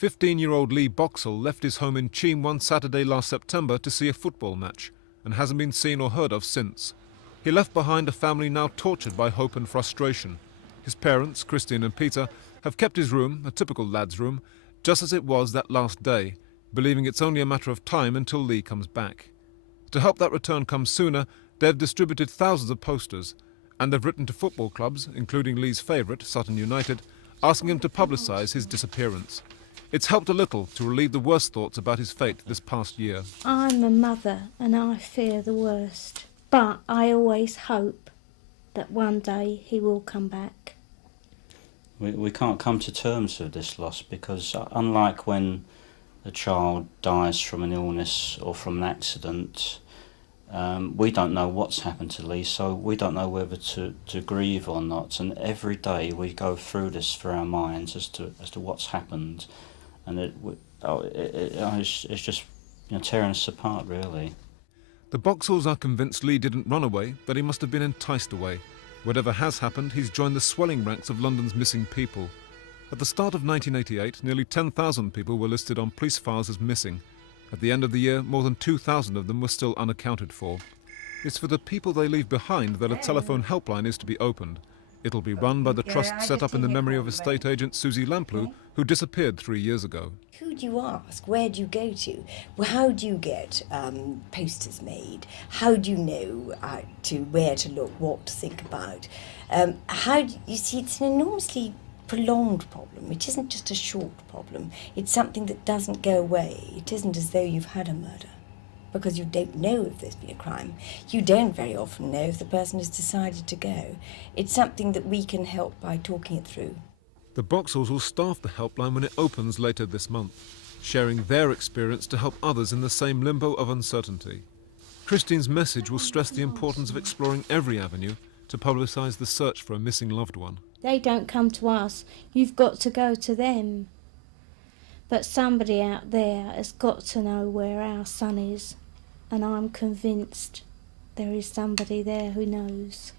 15-year-old Lee Boxall left his home in Cheam one Saturday last September to see a football match and hasn't been seen or heard of since. He left behind a family now tortured by hope and frustration. His parents, Christine and Peter, have kept his room, a typical lad's room, just as it was that last day, believing it's only a matter of time until Lee comes back. To help that return come sooner, they've distributed thousands of posters, and they've written to football clubs, including Lee's favourite, Sutton United, asking him to publicise his disappearance. It's helped a little to relieve the worst thoughts about his fate this past year. I'm a mother and I fear the worst, but I always hope that one day he will come back. We can't come to terms with this loss because unlike when a child dies from an illness or from an accident, we don't know what's happened to Lee, so we don't know whether to grieve or not. And every day we go through this for our minds as to what's happened, and it's just tearing us apart, really. The Boxalls are convinced Lee didn't run away, that he must have been enticed away. Whatever has happened, he's joined the swelling ranks of London's missing people. At the start of 1988, nearly 10,000 people were listed on police files as missing. At the end of the year, more than 2,000 of them were still unaccounted for. It's for the people they leave behind that a telephone helpline is to be opened. It'll be run by the trust set up in the memory of estate agent Susie Lamplugh, who disappeared 3 years ago. Who do you ask? Where do you go to? Well, how do you get posters made? How do you know where to look, what to think about? You see, it's an enormously prolonged problem. It isn't just a short problem. It's something that doesn't go away. It isn't as though you've had a murder, because you don't know if there's been a crime. You don't very often know if the person has decided to go. It's something that we can help by talking it through. The Boxalls will staff the helpline when it opens later this month, sharing their experience to help others in the same limbo of uncertainty. Christine's message will stress the importance of exploring every avenue to publicise the search for a missing loved one. They don't come to us, you've got to go to them. But somebody out there has got to know where our son is, and I'm convinced there is somebody there who knows.